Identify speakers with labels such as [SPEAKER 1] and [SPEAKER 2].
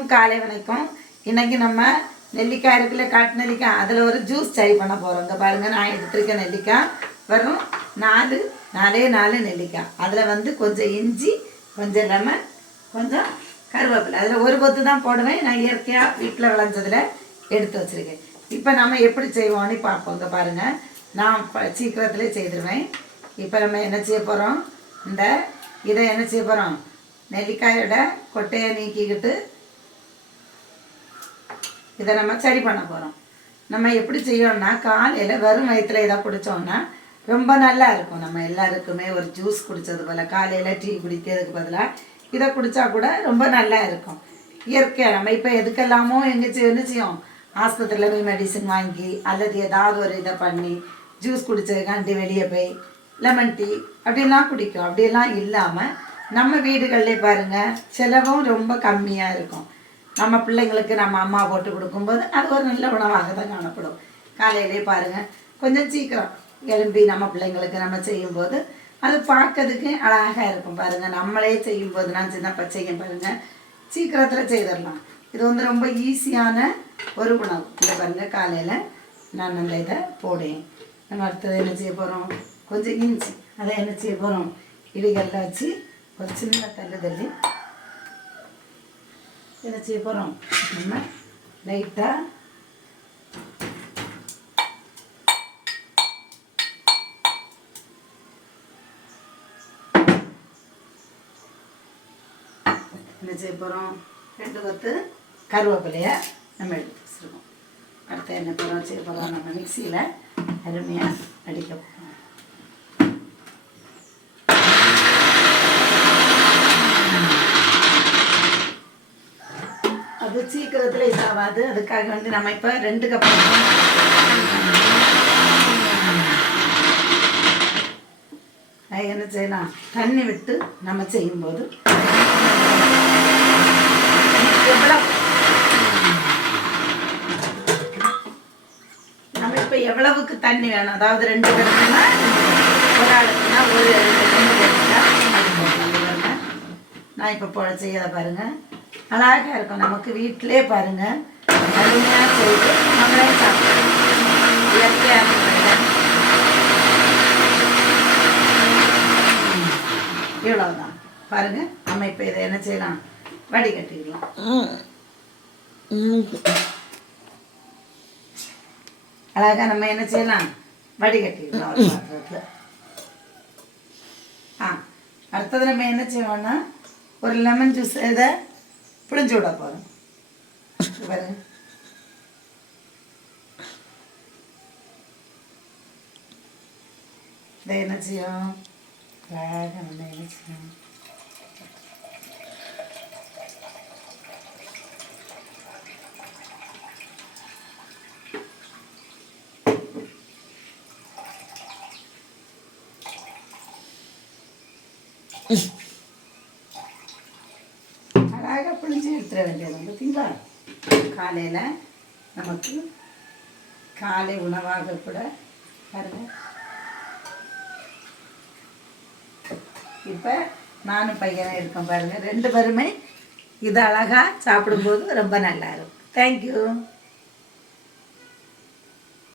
[SPEAKER 1] அனைவருக்கும் காலை வணக்கம். இன்னைக்கு நம்ம நெல்லிக்காய் இருக்குல்ல காட்டு நெல்லிக்காய் அதில் ஒரு ஜூஸ் சரி பண்ண போகிறோம் இங்கே பாருங்கள் நான் எடுத்துருக்கேன் நெல்லிக்காய். வெறும் நாலு நாலே நாலு நெல்லிக்காய். அதில் வந்து கொஞ்சம் இஞ்சி கொஞ்சம் லெமன் கொஞ்சம் கருவேப்பிலை. அதில் ஒரு கொத்து தான் போடுவேன். நான் இயற்கையாக வீட்டில் விளைஞ்சதில் எடுத்து வச்சுருக்கேன். இப்போ நம்ம எப்படி செய்வோம்னு பார்ப்போம். இங்கே பாருங்கள் நான் ப- சீக்கிரத்துலேயே செய்திருவேன். இப்போ நம்ம என்ன செய்ய போகிறோம் இந்த இதை என்ன செய்ய போகிறோம் நெல்லிக்காயோட கொட்டையை நீக்கிக்கிட்டு இதை நம்ம சரி பண்ண போகிறோம் நம்ம எப்படி செய்யணும்னா காலையில் வெறும் வயிற்றுல இதை குடித்தோம்னா ரொம்ப நல்லா இருக்கும். நம்ம எல்லாருக்குமே ஒரு ஜூஸ் குடித்தது போல் காலையில் டீ குடிக்கிறதுக்கு பதிலாக இதை குடித்தா கூட ரொம்ப நல்லா இருக்கும். இயற்கையாக நம்ம இப்போ எதுக்கெல்லாமோ எங்கேச்சு என்ன செய்யும் ஆஸ்பத்திரியில் போய் மெடிசின் வாங்கி அல்லது ஏதாவது ஒரு இதை பண்ணி ஜூஸ் குடித்ததுக்காண்டி வெளியே போய் லெமன் டீ அப்படிலாம் குடிக்கும். அப்படியெல்லாம் இல்லாமல் நம்ம வீடுகளிலே பாருங்கள் செலவும் ரொம்ப கம்மியாக இருக்கும். நம்ம பிள்ளைங்களுக்கு நம்ம அம்மா போட்டு கொடுக்கும்போது அது ஒரு நல்ல உணவாக தான் காணப்படும். காலையிலே பாருங்கள் கொஞ்சம் சீக்கிரம் எலும்பி நம்ம பிள்ளைங்களுக்கு நம்ம செய்யும்போது அது பார்க்கறதுக்கு அழகாக இருக்கும் பாருங்கள் நம்மளே செய்யும்போது நான் சின்ன பச்சைங்க பாருங்கள் சீக்கிரத்தில் செய்திடலாம் இது வந்து ரொம்ப ஈஸியான ஒரு உணவு. இதை பாருங்கள் காலையில் நான் அந்த இதை போடுவேன் நம்ம அடுத்தது என்ன செய்ய போகிறோம் கொஞ்சம் இஞ்சி. அதை என்ன செய்ய போகிறோம் இடிகளில் வச்சு ஒரு சின்ன தள்ளு தள்ளி இதை செய்ய போகிறோம் நம்ம லைட்டாக என்ன செய்ய போகிறோம் ரெண்டு கொத்து கருவேப்பிலையை நம்ம எடுத்து வச்சுருக்கோம். அடுத்து என்ன போகிறோம் செய்ய போகிறோம் நம்ம மிக்சியில் அருமையாக அடிக்க போகிறோம் அது ஆகாது அதுக்காக வந்து நம்ம இப்போ ரெண்டு கப் என்ன செய்யலாம்? தண்ணி விட்டு நம்ம செய்யும்போது எவ்வளவு நம்ம இப்போ எவ்வளவுக்கு தண்ணி வேணும்? அதாவது ரெண்டு பேருக்குன்னா ஒரு ஆளுக்குன்னா ஒரு ரெண்டு ரெண்டு பேருக்குன்னா அது போதும். இது பாருங்க. நான் இப்போ போல செய்யறத பாருங்கள் அழகாக இருக்கும் நமக்கு வீட்டிலே பாருங்கள் அருமையாக செய்து நம்மளே சாப்பிடலாம். இயற்கையான முறையில் இவ்வளவுதான். நம்ம இப்போ இதை என்ன செய்யலாம்? வடிகட்டிடலாம். அழகாக நம்ம என்ன செய்யலாம்? வடிகட்டிடலாம் ஒரு பாத்திரத்தில். ஆ அடுத்தது நம்ம என்ன செய்வோம்னா ஒரு லெமன் ஜூஸ் இதை பிழிஞ்சு விட போகிறோம் பாருங்க இதை என்ன செய்யும் அழகாக நம்ம என்ன செய்யும் அழகாக பிழிஞ்சு எடுத்துட வேண்டியது பார்த்தீங்களா காலையில் நமக்கு காலை உணவாக கூட பாருங்கள் இப்போ நானும் பையனும் இருக்கேன் பாருங்க. ரெண்டு பேருமே இது அழகாக சாப்பிடும்போது ரொம்ப நல்லா இருக்கும். தேங்க்யூ